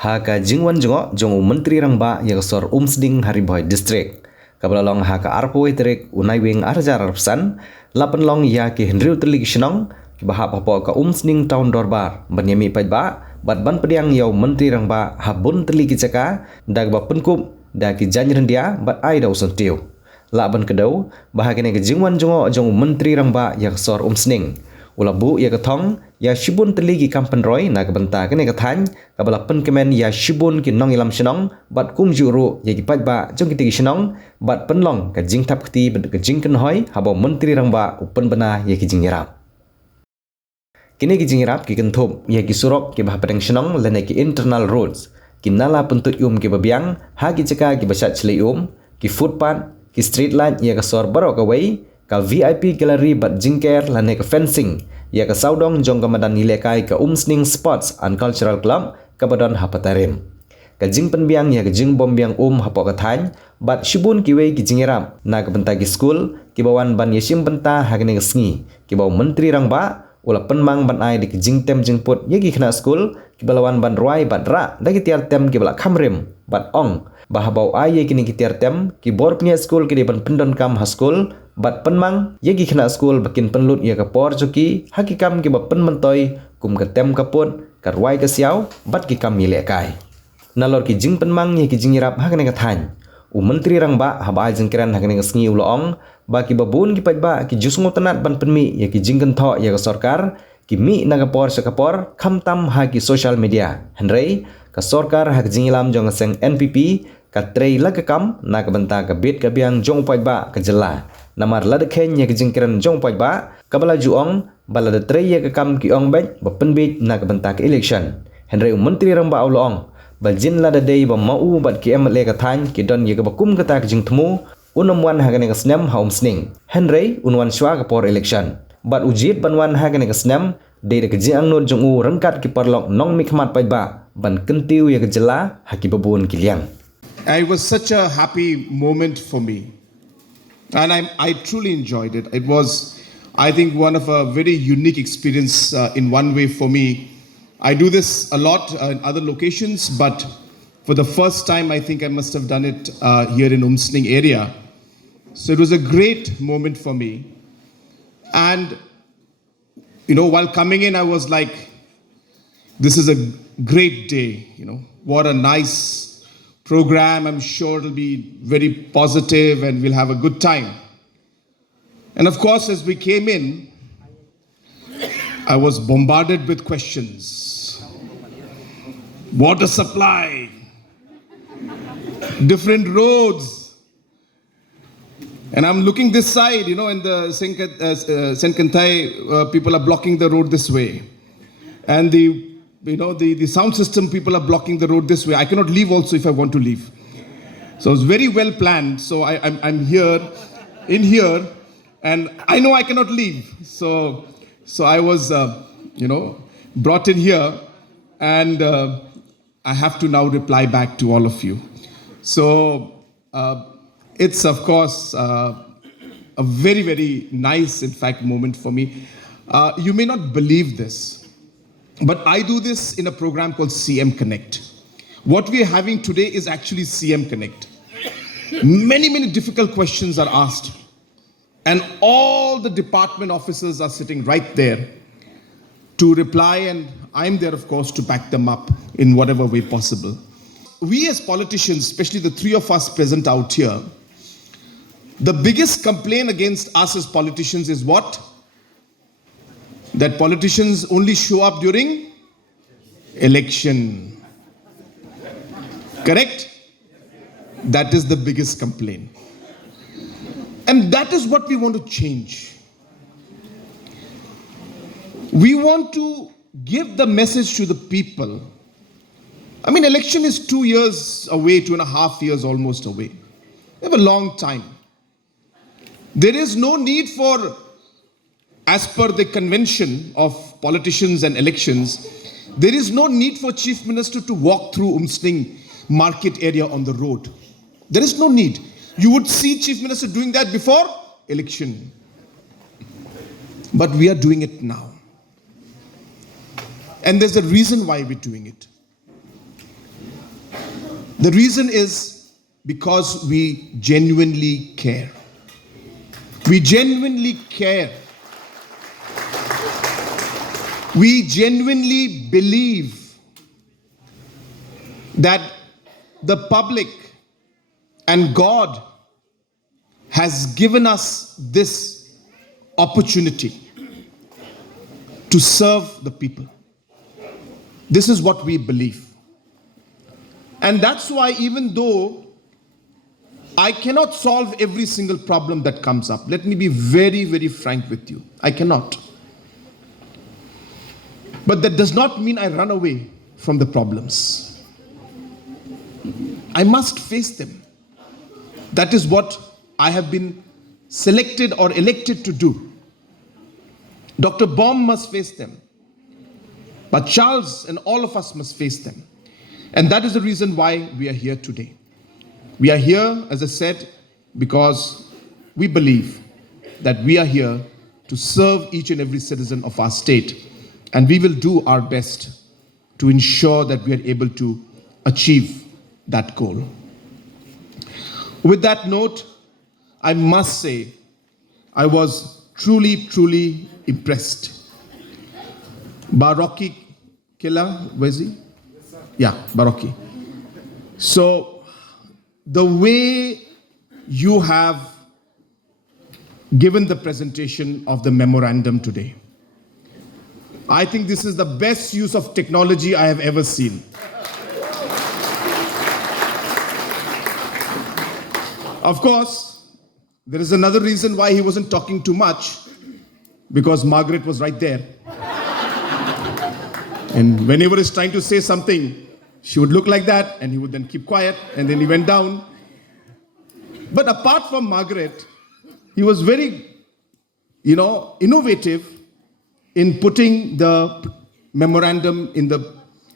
haka Jingwan jong Myntri Rangbah ya sor Umsning hari Bhoi district. Kabalalong haka arpoi terik unai wing arjar arpsan, lapan long ya ki Henry telik Shillong, ki bahap hapo ka Umsning town dorbar, banyami pajba, bat ban pediang yau Myntri Rangbah habun telik caka, dag ba penkup, dag ki janjiran dia, bat ai dau sentiu. Laban kedau, bahagine ke Jingwan jong Myntri Rangbah ya sor Umsning. Ulabu ya ketong ya shibun teligi kam Pynroi na kebenta kene kethan kabala penkemen ya shibun ki nong ilam shenong bat kum juru ya ki pajba jong ki shenong bat penlong ka jingtap kti bed ke Jingpynhoi habo Myntri Rangbah Pynroi ya ki jingrap kini ki jingrap ki kentup ya ki surok ki bah pedeng shenong lene ki internal roads ki nala pentut ki babiang ha ki ceka ki basat chlei ki footpath ki street light ya ka sor barok away ka VIP gallery bat jingker lane ka fencing ya ka saudong jong kamadan nilekai ka Umsning Sports and Cultural Club ka badon hapatarim ka Jingpynbna ya ka Jingbombyang hapo ka thany bat shibun ki wei ki jingiram na ka benta ki school ki bawan ban yesim benta hagane ka sngi ki baw Myntri Rangbah ula penmang ban ai di ki jingtem jingput ya ki khna school ki balawan ban roi bat ra da ki tiar tem ki bala khamrim bat ong bahabau ai ye kini ki tiar tem ki bor punya school ki ban pendon kam ha school bat penmang ye ki khna school bakin penlut ya ka por joki hakikam ki ba penmentoi kum ka tem ka pun ka roi ka siau bat ki kam yile kai nalor ki Jingpynbna ye ki jingirap hakane ka thany Myntri Rangbah haba jingkiran hakane ka sngi ulong ba ki babun ki pajba ki jusngo tanat ban penmi ye ki jingkentho ya ka sarkar ki mi na ka por sa ka por khamtam ha ki social media henrei ka sarkar hak jingilam jong seng NPP ka trei lagakam na ka benta ka bit ka biang jong pajba ka jela namar ladakhen ya ka jingkiran jong pajba kabala juong bala de trei ya ka kam ki ong bek ba penbit na ka benta ka election henrei Myntri Rangbah ulong baljin lada dei ba mau bat ki emle ka thany ki don ye ka bakum ka ta ka jingthmu unamwan hagane ka snem ha Umsning henrei unwan shwa ka por election bat ujit banwan hagane ka snem dei ka jiang non jong rangkat ki parlok nong mikmat pajba ban kentiu ya ka jela haki babun ki liang. It was such a happy moment for me and I truly enjoyed it. It was, I think, one of a very unique experience in one way for me. I do this a lot in other locations, but for the first time, I think I must have done it here in Umsning area. So it was a great moment for me. And, you know, while coming in, I was like, this is a great day, you know, what a nice program. I'm sure it'll be very positive and we'll have a good time. And of course, as we came in, I was bombarded with questions. Water supply, different roads. And I'm looking this side, you know, and the Senkantai people are blocking the road this way. And the sound system people are blocking the road this way. I cannot leave also if I want to leave. So it's very well planned. So I'm here, in here, and I know I cannot leave. So I was, brought in here, and I have to now reply back to all of you. So it's, of course, a very, very nice, in fact, moment for me. You may not believe this, but I do this in a program called CM Connect. What we are having today is actually CM Connect. Many, many difficult questions are asked, and all the department officers are sitting right there to reply, and I'm there, of course, to back them up in whatever way possible. We as politicians, especially the three of us present out here, the biggest complaint against us as politicians is what? That politicians only show up during election. Correct? That is the biggest complaint. And that is what we want to change. We want to give the message to the people. I mean, election is 2 years away, 2.5 years almost away. We have a long time. There is no need for, as per the convention of politicians and elections, there is no need for Chief Minister to walk through Umsning market area on the road. There is no need. You would see Chief Minister doing that before election. But we are doing it now. And there's a reason why we're doing it. The reason is because we genuinely care. We genuinely care. We genuinely believe that the public and God has given us this opportunity to serve the people. This is what we believe. And that's why, even though I cannot solve every single problem that comes up, let me be very, very frank with you. I cannot. But that does not mean I run away from the problems. I must face them. That is what I have been selected or elected to do. Dr. Baum must face them. But Charles and all of us must face them. And that is the reason why we are here today. We are here, as I said, because we believe that we are here to serve each and every citizen of our state. And we will do our best to ensure that we are able to achieve that goal. With that note, I must say, I was truly, truly impressed. Baroki Killa, where is he? Yeah, Baroki. So, the way you have given the presentation of the memorandum today, I think this is the best use of technology I have ever seen. Of course, there is another reason why he wasn't talking too much, because Margaret was right there. And whenever he's trying to say something, she would look like that, and he would then keep quiet, and then he went down. But apart from Margaret, he was very, innovative in putting the memorandum in the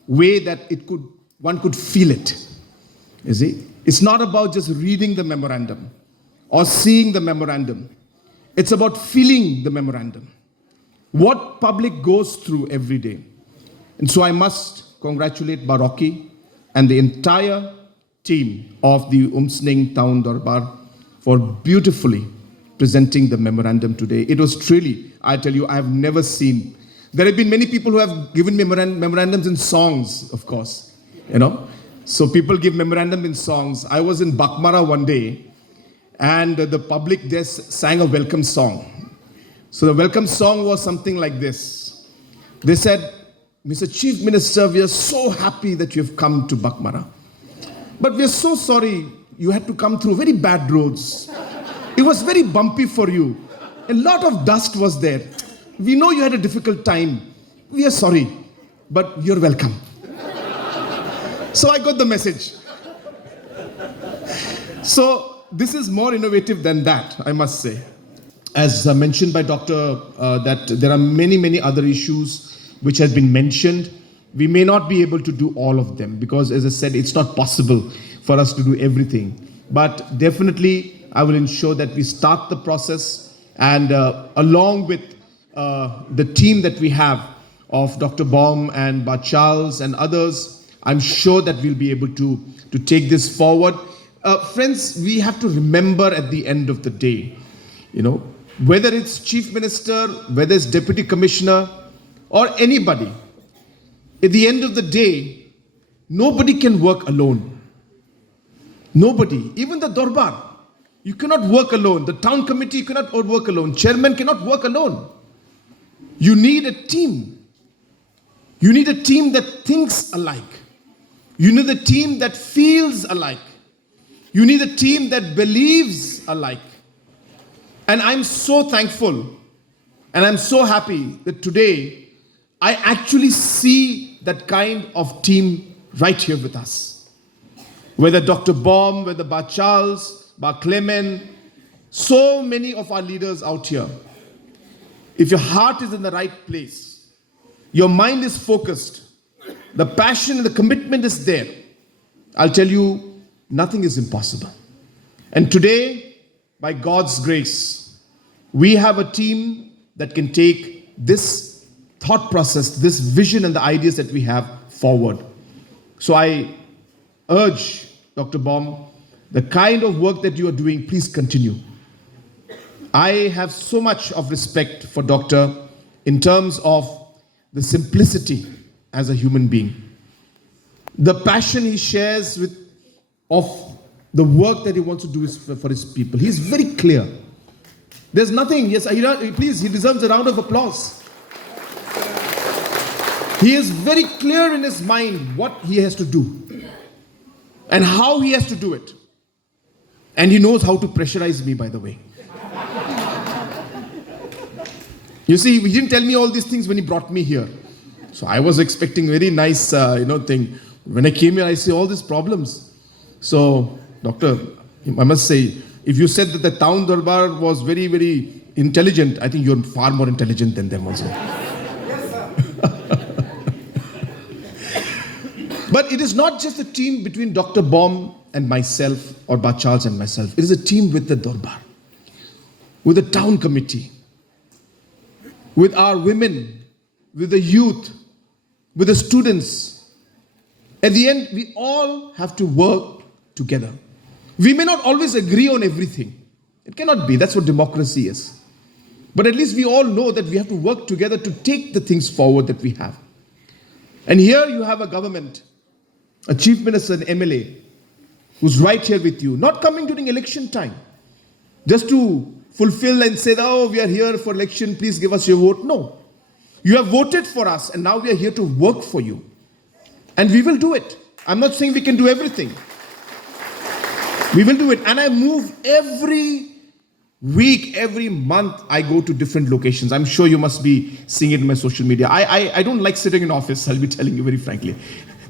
way that one could feel it. You see? It's not about just reading the memorandum or seeing the memorandum. It's about feeling the memorandum. What public goes through every day. And so I must congratulate Baroki and the entire team of the Umsning Town Darbar for beautifully presenting the memorandum today. It was truly, I tell you, I have never seen. There have been many people who have given memorandums in songs, of course, So people give memorandum in songs. I was in Bakmara one day, and the public there sang a welcome song. So the welcome song was something like this. They said, "Mr. Chief Minister, we are so happy that you have come to Bakmara. But we are so sorry you had to come through very bad roads. It was very bumpy for you. A lot of dust was there. We know you had a difficult time. We are sorry, but you're welcome." So I got the message. So this is more innovative than that, I must say. As mentioned by Doctor, that there are many, many other issues which has been mentioned. We may not be able to do all of them because, as I said, it's not possible for us to do everything. But definitely, I will ensure that we start the process, and along with the team that we have of Dr. Baum and Charles and others, I'm sure that we'll be able to take this forward. Friends, we have to remember at the end of the day, whether it's Chief Minister, whether it's Deputy Commissioner, or anybody, at the end of the day, nobody can work alone. Nobody. Even the Darbar, you cannot work alone. The town committee, you cannot work alone. Chairman cannot work alone. You need a team. You need a team that thinks alike. You need a team that feels alike. You need a team that believes alike. And I'm so thankful and I'm so happy that today I actually see that kind of team right here with us. Whether Dr. Baum, whether Ba Charles, Ba Clement, so many of our leaders out here. If your heart is in the right place, your mind is focused, the passion and the commitment is there, I'll tell you, nothing is impossible. And today, by God's grace, we have a team that can take this thought process, this vision and the ideas that we have forward. So I urge Dr. Baum, the kind of work that you are doing, please continue. I have so much of respect for Doctor in terms of the simplicity as a human being. The passion he shares of the work that he wants to do is for his people. He's very clear. There's nothing, yes, please, he deserves a round of applause. He is very clear in his mind what he has to do and how he has to do it. And he knows how to pressurize me, by the way. You see, he didn't tell me all these things when he brought me here. So I was expecting very nice, thing. When I came here, I see all these problems. So, Doctor, I must say, if you said that the town Darbar was very, very intelligent, I think you're far more intelligent than them also. Yes, sir. But it is not just a team between Dr. Baum and myself, or Ba Charles and myself. It is a team with the Darbar, with the town committee, with our women, with the youth, with the students. At the end, we all have to work together. We may not always agree on everything. It cannot be. That's what democracy is. But at least we all know that we have to work together to take the things forward that we have. And here you have a government, a chief minister, an MLA, who's right here with you, not coming during election time, just to fulfill and say, oh, we are here for election, please give us your vote. No. You have voted for us, and now we are here to work for you. And we will do it. I'm not saying we can do everything. We will do it. And I move every week, every month, I go to different locations. I'm sure you must be seeing it in my social media. I don't like sitting in office, I'll be telling you very frankly.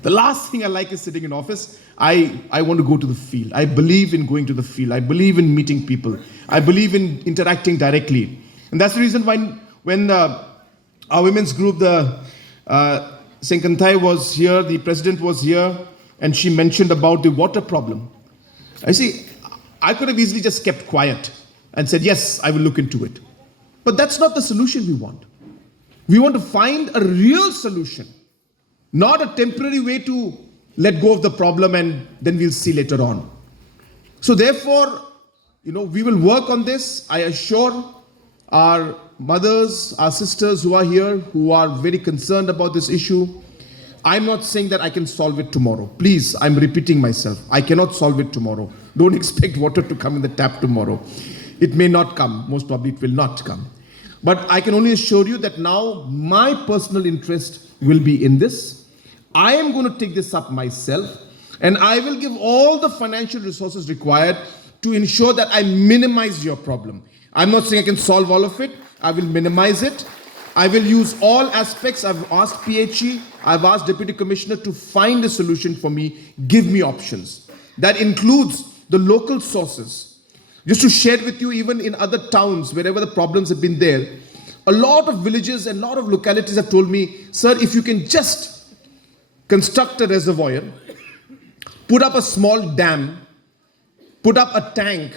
The last thing I like is sitting in office. I want to go to the field. I believe in going to the field. I believe in meeting people. I believe in interacting directly. And that's the reason why when our women's group, the Senkanthai was here, the president was here, and she mentioned about the water problem. I could have easily just kept quiet and said, yes, I will look into it. But that's not the solution we want. We want to find a real solution, not a temporary way to let go of the problem and then we'll see later on. So therefore, we will work on this. I assure our mothers, our sisters who are here, who are very concerned about this issue. I'm not saying that I can solve it tomorrow. Please, I'm repeating myself. I cannot solve it tomorrow. Don't expect water to come in the tap tomorrow. It may not come. Most probably it will not come. But I can only assure you that now my personal interest will be in this. I am going to take this up myself, and I will give all the financial resources required to ensure that I minimize your problem. I'm not saying I can solve all of it. I will minimize it. I will use all aspects. I've asked PHE, I've asked Deputy Commissioner to find a solution for me, give me options. That includes the local sources. Just to share with you, even in other towns, wherever the problems have been there, a lot of villages and a lot of localities have told me, sir, if you can just construct a reservoir, put up a small dam, put up a tank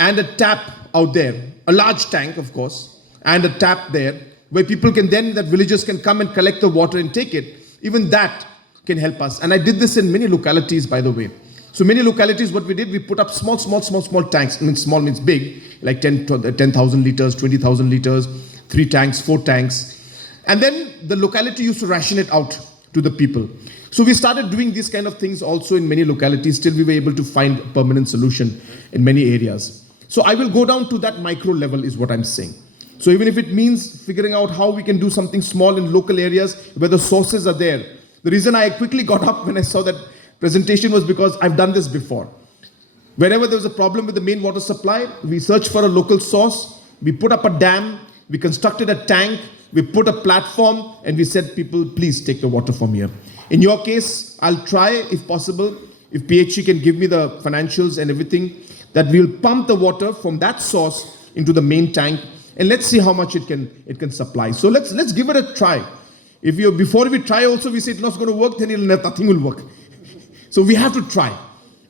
and a tap out there, a large tank, of course, and a tap there, where people can then, that villagers can come and collect the water and take it. Even that can help us. And I did this in many localities, by the way. So many localities, what we did, we put up small tanks. I mean, small means big, like 10,000 liters, 20,000 liters, 3 tanks, 4 tanks. And then the locality used to ration it out to the people. So we started doing these kind of things also in many localities. Still, we were able to find a permanent solution in many areas. So I will go down to that micro level is what I'm saying. So even if it means figuring out how we can do something small in local areas where the sources are there. The reason I quickly got up when I saw that presentation was because I've done this before. Wherever there was a problem with the main water supply, we searched for a local source, we put up a dam, we constructed a tank, we put a platform, and we said, people, please take the water from here. In your case, I'll try, if possible, if PHE can give me the financials and everything, that we'll pump the water from that source into the main tank, and let's see how much it can supply. So let's give it a try. Before we try also, we say it's not going to work, then nothing will work. So we have to try.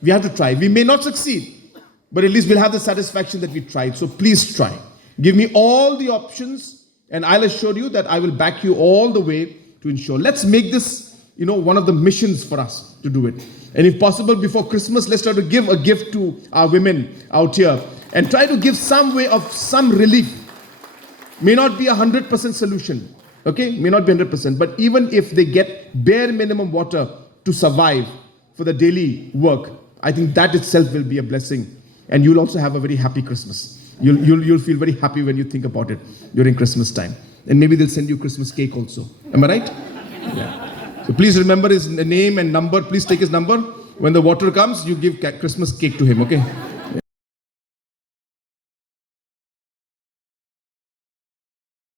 We have to try. We may not succeed, but at least we'll have the satisfaction that we tried. So please try. Give me all the options, and I'll assure you that I will back you all the way to ensure. Let's make this one of the missions for us to do it. And if possible, before Christmas, let's try to give a gift to our women out here and try to give some way of some relief. May not be 100% solution, okay? May not be 100%, but even if they get bare minimum water to survive for the daily work, I think that itself will be a blessing. And you'll also have a very happy Christmas. You'll feel very happy when you think about it during Christmas time. And maybe they'll send you Christmas cake also. Am I right? Yeah. So please remember his name and number. Please take his number. When the water comes, you give Christmas cake to him, okay?